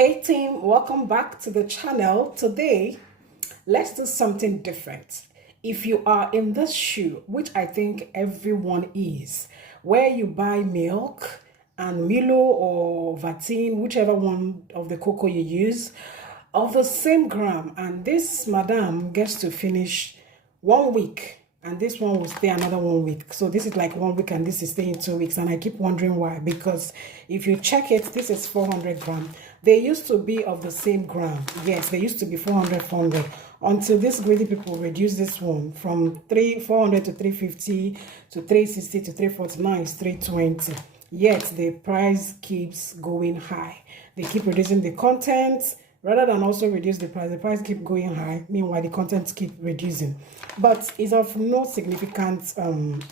Hey team, welcome back to the channel. Today, let's do something different. If you are in this shoe, which I think everyone is, where you buy milk and Milo or Vatine, whichever one of the cocoa you use, of the same gram, and this madam gets to finish 1 week and this one will stay another 1 week. So this is like 1 week and this is staying 2 weeks, and I keep wondering why. Because if you check it, this is 400 gram. They used to be of the same gram. Yes, they used to be 400 until these greedy people reduced this one from 400 to 350 to 360 to 340. Now it's 320. Yet the price keeps going high. They keep reducing the content rather than also reduce the price keep going high. Meanwhile, the content keep reducing, but it's of no significant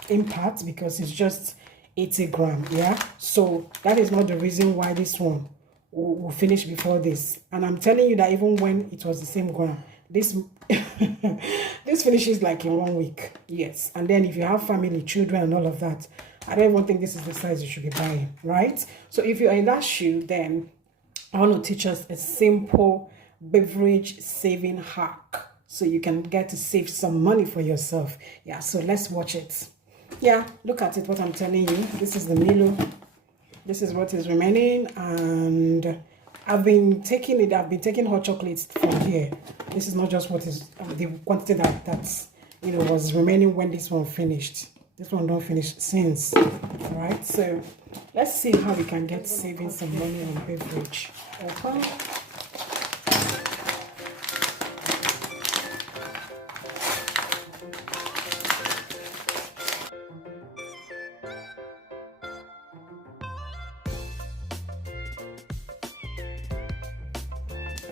impact because it's just 80 gram. Yeah, so that is not the reason why this one will finish before this. And I'm telling you that even when it was the same gram, this this finishes like in 1 week. Yes, and then if you have family, children, and all of that, I don't even think this is the size you should be buying, right? So if you're in that shoe, then I want to teach us a simple beverage saving hack so you can get to save some money for yourself. Yeah, so let's watch it. Yeah, look at it, what I'm telling you. This is the Milo. This is what is remaining, and I've been taking hot chocolates from here. This is not just what is the quantity that's was remaining when this one finished. This one don't finish since. All right, so let's see how we can get saving some money on beverage. Open.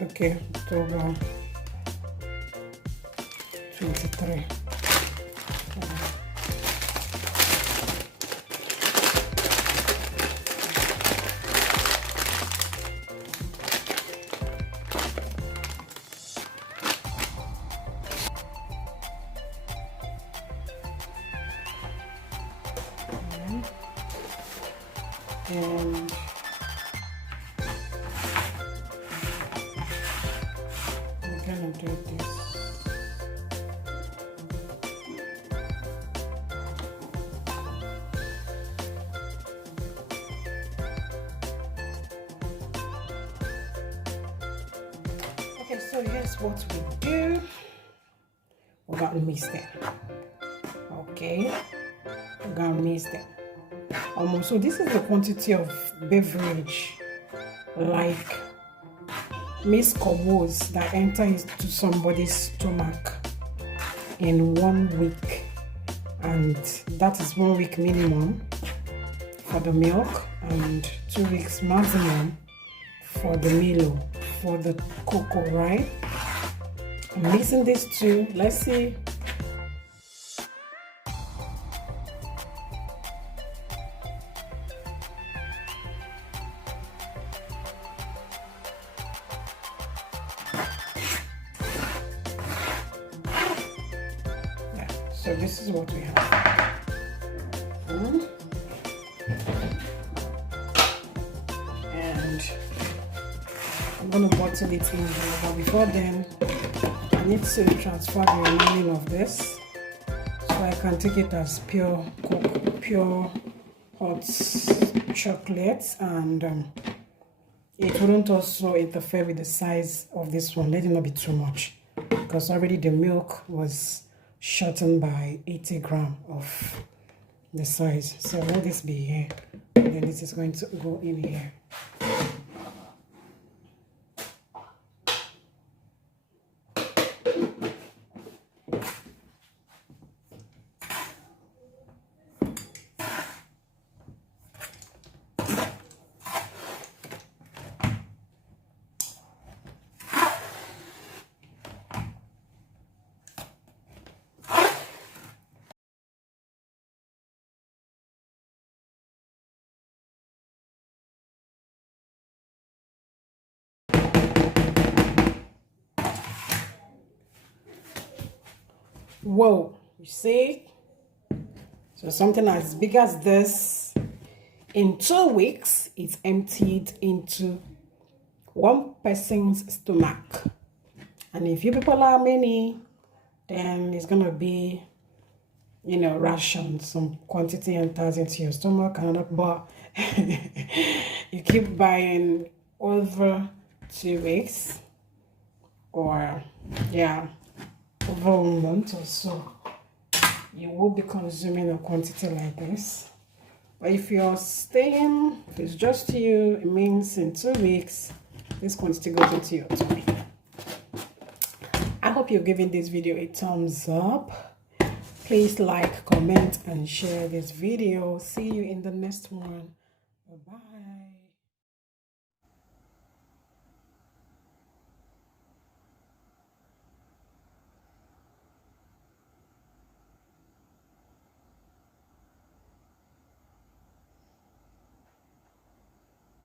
Okay, October 23. And we're gonna do this. Okay, so here's what we do. We're gonna mix them. Okay, we're gonna mix them. So this is the quantity of beverage, like Miss Cobos, that enter into somebody's stomach in 1 week, and that is 1 week minimum for the milk and 2 weeks maximum for the Milo, for the cocoa, right? I'm mixing these two. Let's see. So this is what we have. And I'm going to bottle it in here. But before then, I need to transfer the remaining of this so I can take it as pure hot chocolate, and it wouldn't also interfere with the size of this one. Let it not be too much, because already the milk was shortened by 80 gram of the size. So let this be here, and then this is going to go in here. Whoa, you see? So something as big as this, in 2 weeks, it's emptied into one person's stomach. And if you people are many, then it's gonna be, you know, ration. Some quantity enters into your stomach, but you keep buying over 2 weeks, or yeah, over a month or so, you will be consuming a quantity like this. But if you're staying, if it's just you, it means in 2 weeks this quantity goes into your tummy. I hope you're giving this video a thumbs up. Please like, comment, and share this video. See you in the next one. Bye-bye.